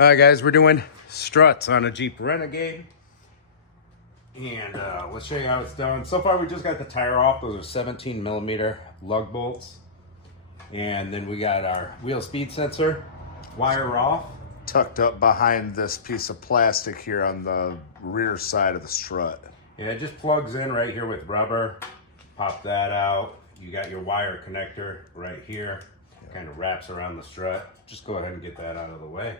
Alright guys, we're doing struts on a Jeep Renegade. And let's show you how it's done. So far we just got the tire off. Those are 17 millimeter lug bolts. And then we got our wheel speed sensor wire off. Tucked up behind this piece of plastic here on the rear side of the strut. Yeah, it just plugs in right here with rubber. Pop that out. You got your wire connector right here. Kind of wraps around the strut. Just go ahead and get that out of the way.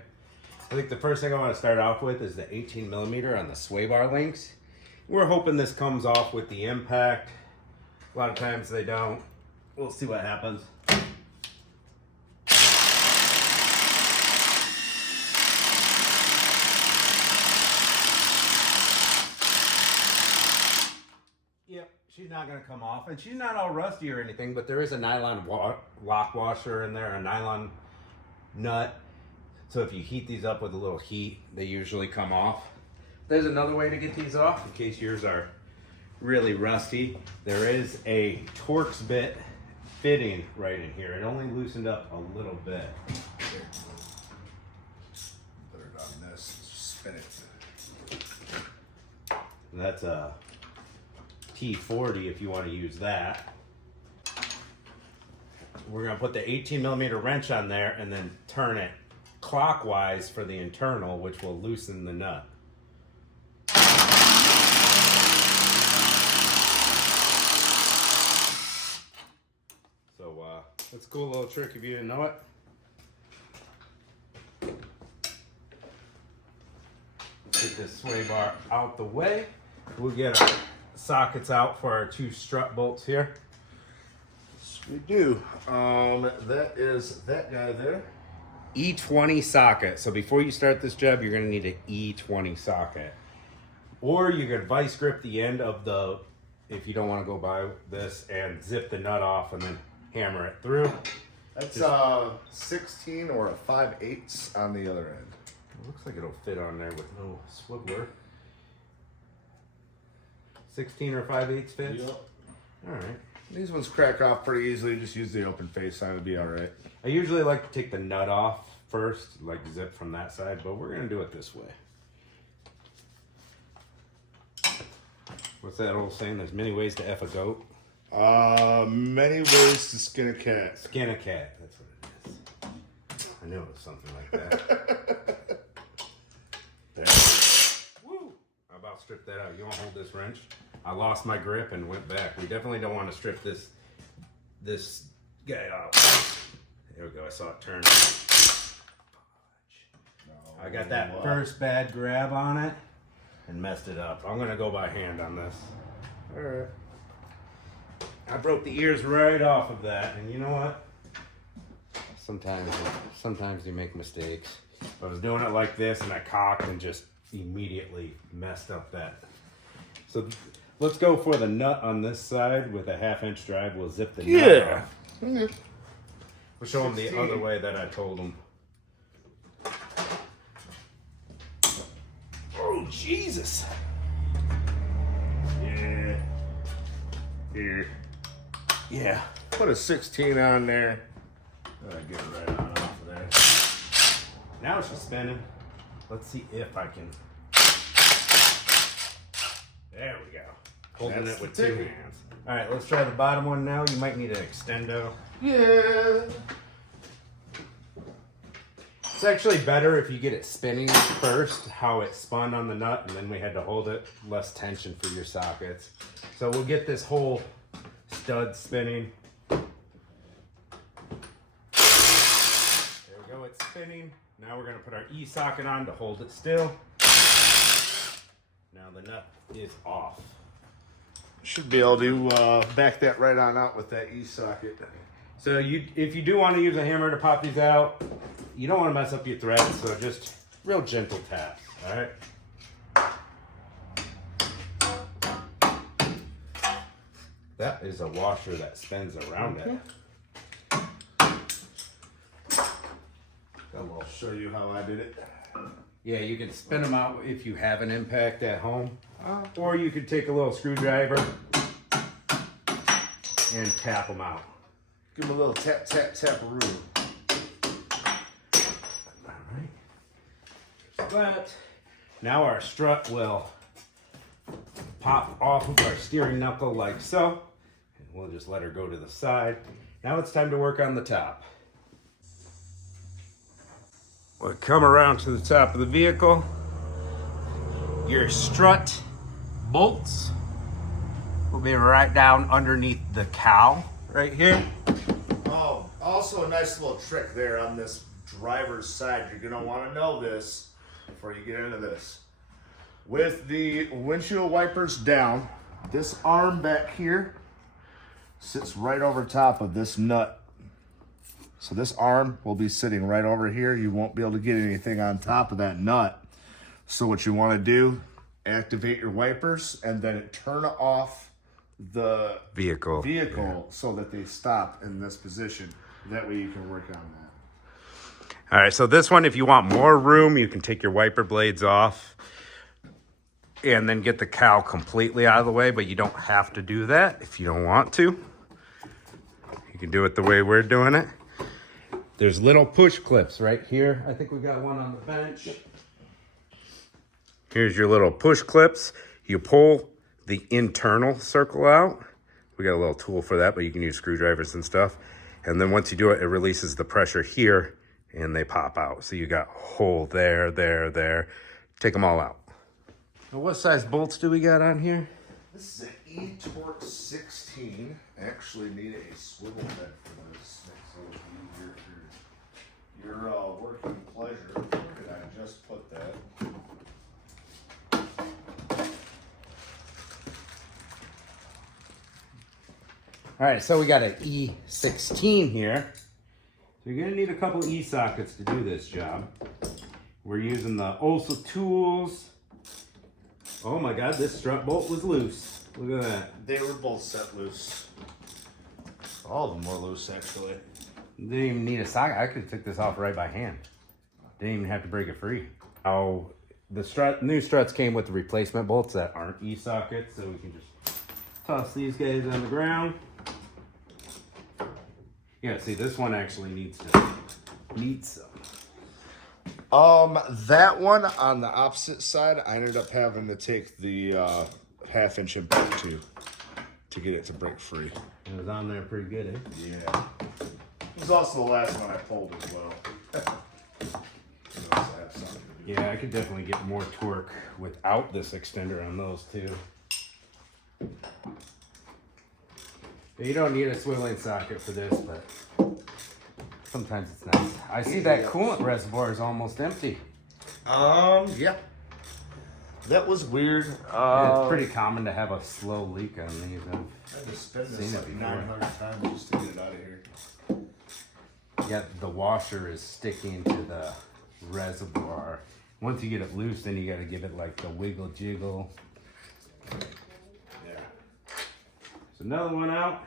I think the first thing I want to start off with is the 18 millimeter on the sway bar links. We're hoping this comes off with the impact. A lot of times they don't. We'll see what happens. Yep, she's not going to come off. And she's not all rusty or anything, but there is a nylon lock washer in there, a nylon nut. So if you heat these up with a little heat, they usually come off. There's another way to get these off in case yours are really rusty. There is a Torx bit fitting right in here. It only loosened up a little bit. Put it on this, spin it. And that's a T40 if you want to use that. We're going to put the 18 millimeter wrench on there and then turn it clockwise for the internal, which will loosen the nut. So that's a cool little trick if you didn't know it. Get this sway bar out the way. We'll get our sockets out for our two strut bolts here. Yes, we do. That is that guy there. E20 socket. So before you start this job, you're going to need an E20 socket. Or you could vice grip the end of the, if you don't want to go by this, and zip the nut off and then hammer it through. That's a 16 or a 5/8 on the other end. It looks like it'll fit on there with no swiveler. 16 or 5/8 fits? Yep. All right. These ones crack off pretty easily. Just use the open face sign, it'll be all right. I usually like to take the nut off first, like zip from that side, but we're gonna do it this way. What's that old saying? There's many ways to F a goat. Many ways to skin a cat. Skin a cat, that's what it is. I knew it was something like that. There. Woo! How about strip that out? You wanna hold this wrench? I lost my grip and went back. We definitely don't want to strip this guy out. There we go, I saw it turn. I got that first bad grab on it and messed it up. I'm gonna go by hand on this. All right. I broke the ears right off of that, and you know what? Sometimes you make mistakes. I was doing it like this and I cocked and just immediately messed up that. So let's go for the nut on this side with a 1/2 inch drive. We'll zip the nut off. Okay. We'll show them the other way that I told them. Oh, Jesus. Yeah. Here. Yeah. Put a 16 on there. Get it right on off of there. Now she's spinning. Let's see if I can. There we go. Holding it with two hands. All right, let's try the bottom one now. You might need an extendo. Yeah. It's actually better if you get it spinning first, how it spun on the nut, and then we had to hold it. Less tension for your sockets. So we'll get this whole stud spinning. There we go, it's spinning. Now we're gonna put our E socket on to hold it still. Now the nut is off. Should be able to back that right on out with that E-socket. So if you do want to use a hammer to pop these out, you don't want to mess up your threads, so just real gentle taps, all right? That is a washer that spins around it. I'll show you how I did it. Yeah, you can spin them out if you have an impact at home, or you could take a little screwdriver and tap them out. Give them a little tap, tap, tap-a-roo. All right. that. Now our strut will pop off of our steering knuckle like so. And we'll just let her go to the side. Now it's time to work on the top. We'll come around to the top of the vehicle. Your strut bolts will be right down underneath the cowl right here. Oh, also a nice little trick there on this driver's side. You're gonna want to know this before you get into this. With the windshield wipers down, this arm back here sits right over top of this nut. So this arm will be sitting right over here. You won't be able to get anything on top of that nut. So what you want to do, activate your wipers and then turn off the Vehicle. so that they stop in this position. That way you can work on that. All right, so this one, if you want more room, you can take your wiper blades off and then get the cowl completely out of the way, but you don't have to do that if you don't want to. You can do it the way we're doing it. There's little push clips right here. I think we got one on the bench. Here's your little push clips. You pull the internal circle out. We got a little tool for that, but you can use screwdrivers and stuff. And then once you do it, it releases the pressure here and they pop out. So you got a hole there, there, there. Take them all out. Now what size bolts do we got on here? This is an E-Torque 16. Actually need a swivel bed for this. Makes it a little easier for your working pleasure. Where did I just put that? All right, so we got an E16 here. So you're gonna need a couple E-sockets to do this job. We're using the Olsa tools. Oh my God, this strut bolt was loose. Look at that. They were both set loose. All of them were loose, actually. Didn't even need a socket. I could have took this off right by hand. Didn't even have to break it free. Oh, the new struts came with the replacement bolts that aren't E-sockets, so we can just toss these guys on the ground. Yeah, see, this one actually needs some. That one on the opposite side, I ended up having to take the half-inch and back to get it to break free. It was on there pretty good, eh? Yeah. It was also the last one I pulled as well. Yeah, I could definitely get more torque without this extender on those two. You don't need a swiveling socket for this, but sometimes it's nice. I see that coolant reservoir is almost empty. Yeah. That was weird. Yeah, it's pretty common to have a slow leak on these. I had to spend seen this it like before. 900 times just to get it out of here. Yeah, the washer is sticking to the reservoir. Once you get it loose, then you got to give it like the wiggle jiggle. Yeah. There's another one out.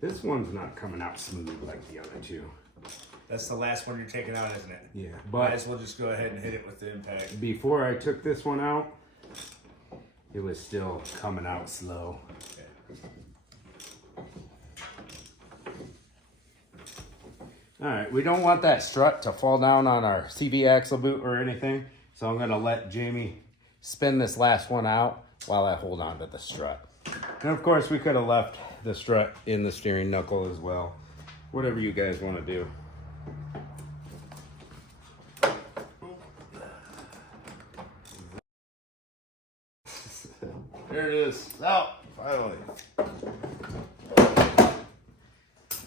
This one's not coming out smooth like the other two. That's the last one you're taking out, isn't it? Yeah, Might but as well just go ahead and hit it with the impact. before I took this one out, it was still coming out slow. All right, we don't want that strut to fall down on our CV axle boot or anything, so I'm gonna let Jamie spin this last one out while I hold on to the strut. And of course, we could have left the strut in the steering knuckle as well. Whatever you guys want to do. There it is. Oh, finally.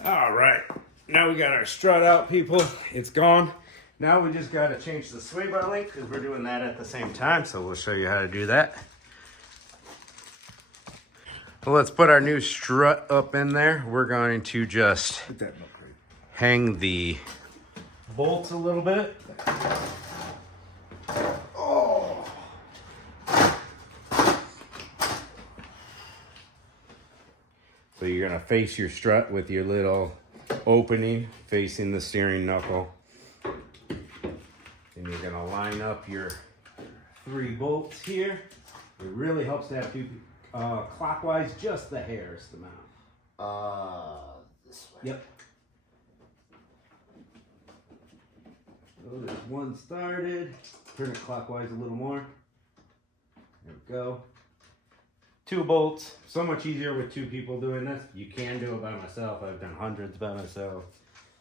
All right, now we got our strut out, people. It's gone. Now we just got to change the sway bar link because we're doing that at the same time. So we'll show you how to do that. Well, let's put our new strut up in there. We're going to just hang the bolts a little bit. Oh. So you're gonna face your strut with your little opening facing the steering knuckle. And you're gonna line up your 3 bolts here. It really helps to have Clockwise, just the hairs to mount. This way. Yep. So there's one started. Turn it clockwise a little more. There we go. 2 bolts. So much easier with 2 people doing this. You can do it by myself. I've done hundreds by myself.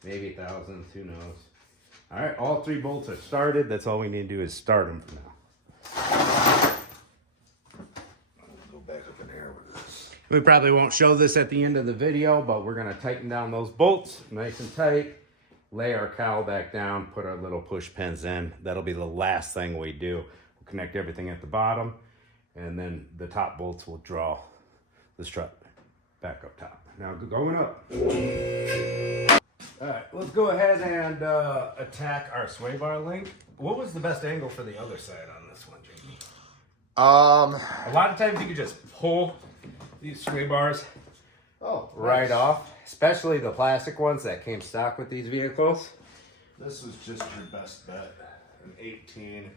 Maybe thousands. Who knows? All right. All 3 bolts are started. That's all we need to do is start them for now. Go back up in here with this. We probably won't show this at the end of the video, but we're going to tighten down those bolts nice and tight. Lay our cowl back down, put our little push pins in. That'll be the last thing we do. We'll connect everything at the bottom, and then the top bolts will draw the strut back up top. Now going up. All right, let's go ahead and attack our sway bar link. What was the best angle for the other side on this one, Jamie? A lot of times you can just pull these sway bars right off, especially the plastic ones that came stock with these vehicles. This was just your best bet. An 18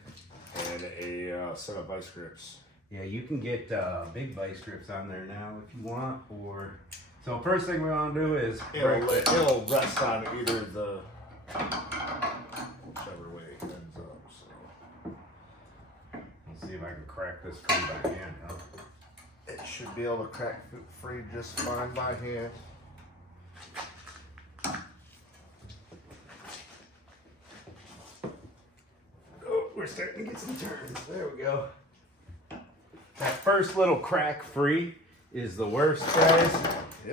and a set of vice grips. Yeah, you can get big vice grips on there now if you want. Or so first thing we want to do is it'll rest on either the whichever way it ends up. So let's see if I can crack this free by hand. Huh? It should be able to crack free just fine by hand. Oh, we're starting to get some turns. There we go. That first little crack free is the worst, guys.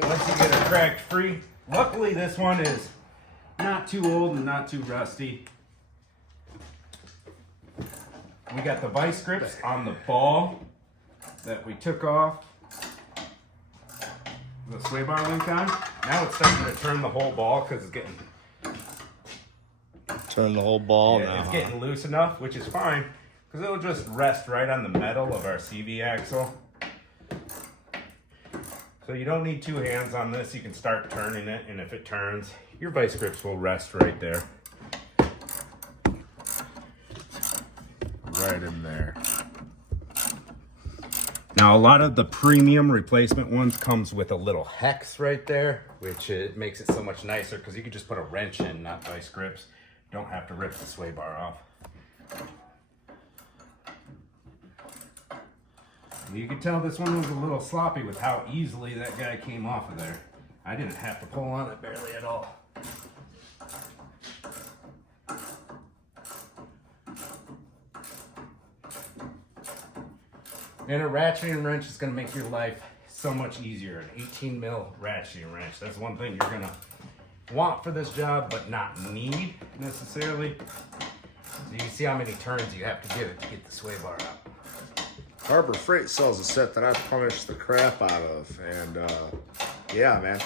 Once you get it cracked free, luckily this one is not too old and not too rusty. We got the vice grips on the ball that we took off the sway bar link on. Now it's starting to turn the whole ball because it's getting it's getting loose enough, which is fine because it'll just rest right on the metal of our CV axle. So you don't need 2 hands on this. You can start turning it, and if it turns, your vice grips will rest right there. Right in there. Now, a lot of the premium replacement ones comes with a little hex right there, which it makes it so much nicer because you can just put a wrench in, not vice grips. Don't have to rip the sway bar off. You can tell this one was a little sloppy with how easily that guy came off of there. I didn't have to pull on it barely at all. And a ratcheting wrench is going to make your life so much easier. An 18 mil ratcheting wrench. That's one thing you're going to want for this job, but not need necessarily. So you can see how many turns you have to give it to get the sway bar out. Harbor Freight sells a set that I punished the crap out of, and yeah, man,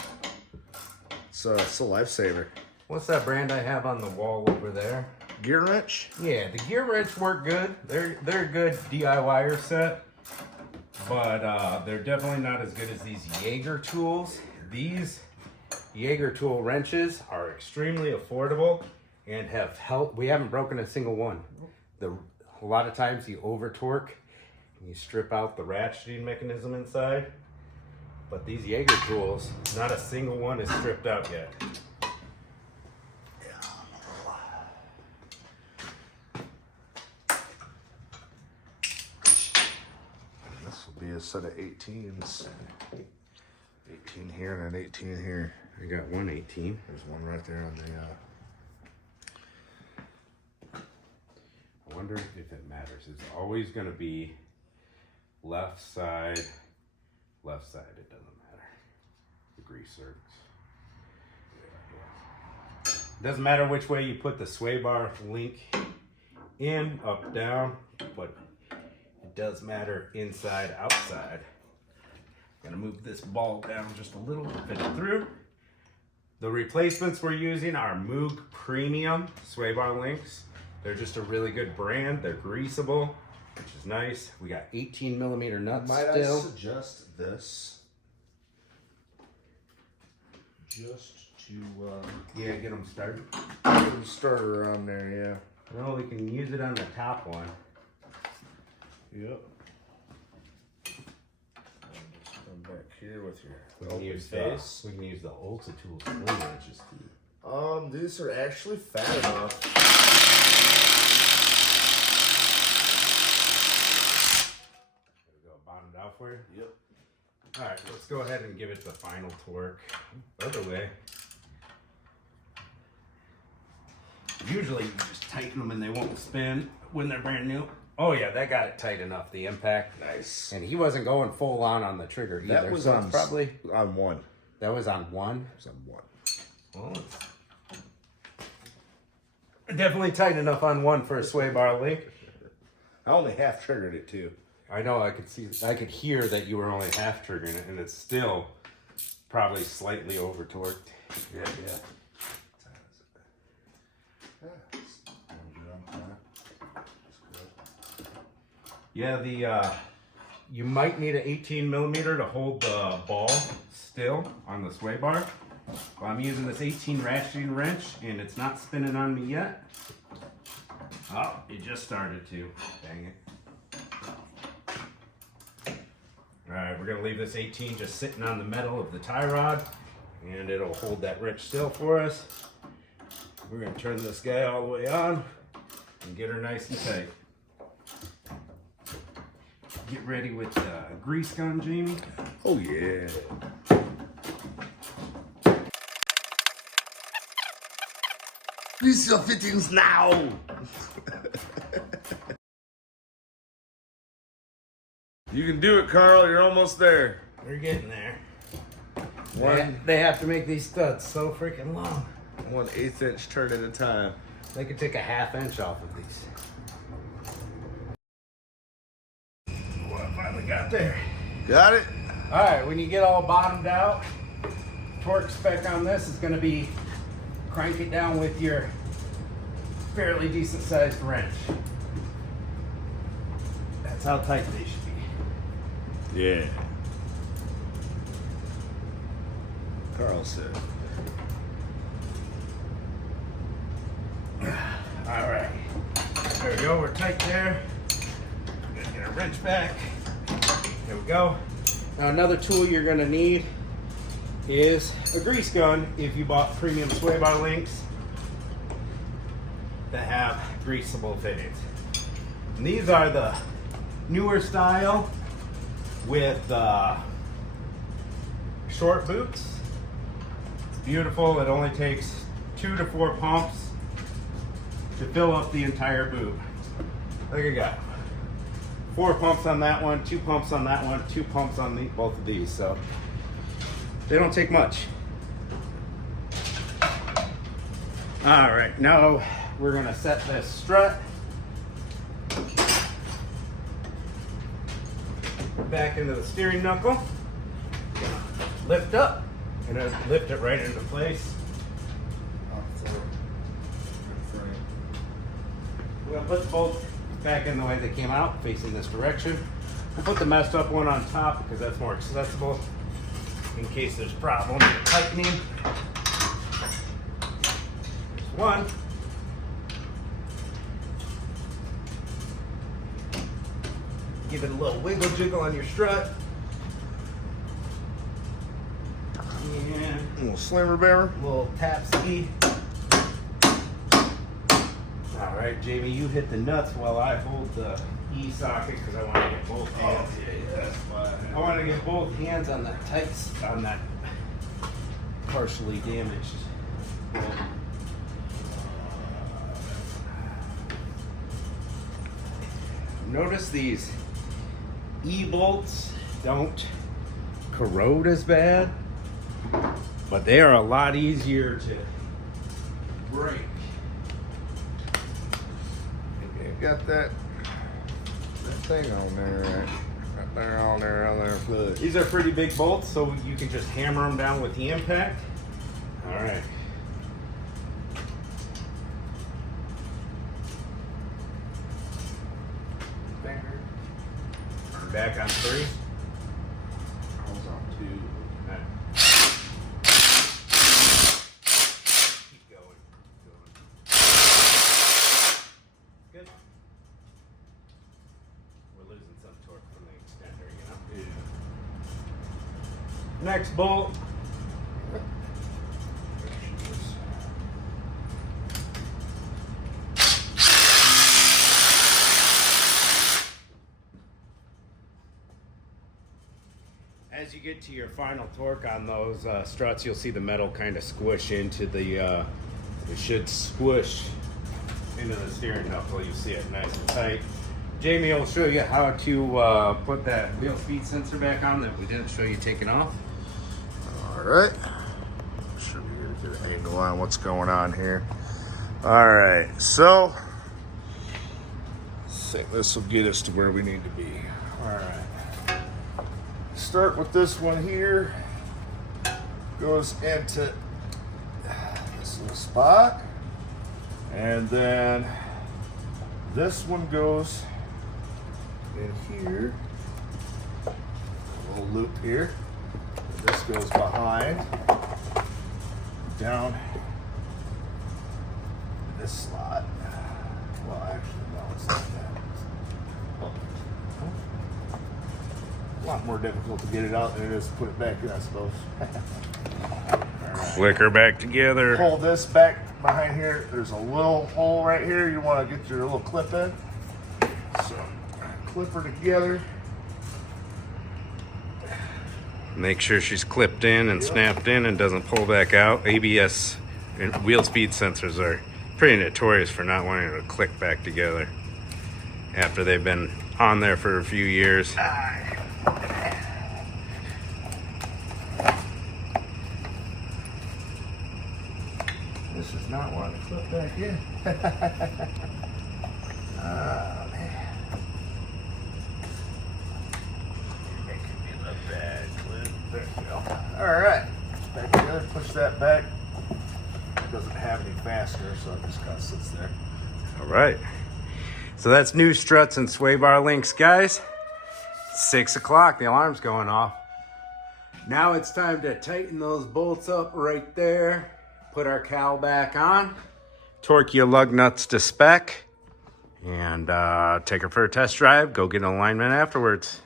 it's a lifesaver. What's that brand I have on the wall over there? Gear wrench? Yeah, the gear wrench work good. They're a good DIYer set, but they're definitely not as good as these Jaeger tools. These Jaeger tool wrenches are extremely affordable and have helped. We haven't broken a single one. A lot of times you over torque and you strip out the ratcheting mechanism inside, but these Jaeger tools, not a single one is stripped out yet. This will be a set of 18s. 18 here and an 18 here. I got one 18. There's one right there on the I wonder if it matters. It's always going to be left side. It doesn't matter. The grease surface. It doesn't matter which way you put the sway bar link in, up, down, but it does matter inside, outside. Gonna move this ball down just a little to fit it through. The replacements we're using are Moog Premium sway bar links. They're just a really good brand. They're greasable, which is nice. We got 18 millimeter nuts Might still. I suggest this? Just to Yeah, get them started. get them started around there, Well, we can use it on the top one. yeah. Yep. here with your We can use face. we can use the Ultra Tool sling wrenches too. These are actually fat enough. There we go, bottomed out for you. Yep. All right, let's go ahead and give it the final torque. Other way. Usually you just tighten them and they won't spin when they're brand new. Oh yeah, that got it tight enough, the impact. Nice. And he wasn't going full on the trigger either. That was so on it's probably on one. that was on one. It was on one. Well, it's definitely tight enough on one for a sway bar link. I only half triggered it too. I know, I could hear that you were only half triggering it, and it's still probably slightly over torqued. Yeah. Yeah, you might need an 18 millimeter to hold the ball still on the sway bar. Well, I'm using this 18 ratcheting wrench, and it's not spinning on me yet. Oh, it just started to. Dang it. Alright, we're going to leave this 18 just sitting on the metal of the tie rod, and it'll hold that wrench still for us. We're going to turn this guy all the way on and get her nice and tight. Get ready with the grease gun, Jamie. Oh yeah. Grease your fittings now. You can do it, Carl. You're almost there. We're getting there. One They have to make these studs so freaking long. 1/8 inch turn at a time. They could take a ½ inch off of these. Well, I finally got there. Got it? All right, when you get all bottomed out, torque spec on this is going to be crank it down with your fairly decent sized wrench. That's how tight they should be. Yeah. Carl said. All right, there we go, we're tight there. We're gonna get our wrench back. There we go. Now another tool you're gonna need is a grease gun if you bought premium sway bar links that have greasable fittings. And these are the newer style with short boots. It's beautiful. It only takes 2 to 4 pumps to fill up the entire boot. Like I got 4 pumps on that one, 2 pumps on that one, 2 pumps on both of these. So they don't take much. All right, now we're gonna set this strut back into the steering knuckle. Lift up and then lift it right into place. We're gonna put the bolts back in the way they came out, facing this direction. We'll put the messed up one on top because that's more accessible in case there's problems with tightening. There's one. Give it a little wiggle jiggle on your strut. And A little slimmer bearer. a little tap ski. All right, Jamie, you hit the nuts while I hold the E socket because I want to get both hands. I want to get both hands on that on that partially damaged. Notice these E-bolts don't corrode as bad, but they are a lot easier to break. You got that thing on there, right? Right there, on there, flush. These are pretty big bolts, so you can just hammer them down with the impact. All right. Back on 3. I was on 2. All right. Keep going. Good. We're losing some torque from the extender, you know? Next bolt. As you get to your final torque on those struts, you'll see the metal kind of squish into the, it should squish into the steering knuckle. You see it nice and tight. Jamie will show you how to put that wheel speed sensor back on that we didn't show you taking off. All right. Should we get a good angle on what's going on here? All right. So, I think this will get us to where we need to be. All right. Start with this one here. Goes into this little spot. And then this one goes in here. A little loop here. This goes behind. Down this slot. Well, actually, no, it's not that. A lot more difficult to get it out than it is to put it back in, I suppose. Clicker back together. Pull this back behind here. There's a little hole right here. You want to get your little clip in. So, clip her together. Make sure she's clipped in and snapped in and doesn't pull back out. ABS and wheel speed sensors are pretty notorious for not wanting to click back together after they've been on there for a few years. This is not wanting to clip back in. Oh, man. You're making me look bad, Clint. There we go. All right. Back together. Push that back. It doesn't have any fastener, so it just kind of sits there. All right. So that's new struts and sway bar links, guys. 6 o'clock. The alarm's going off. Now it's time to tighten those bolts up right there. Put our cowl back on. Torque your lug nuts to spec. And take her for a test drive. Go get an alignment afterwards.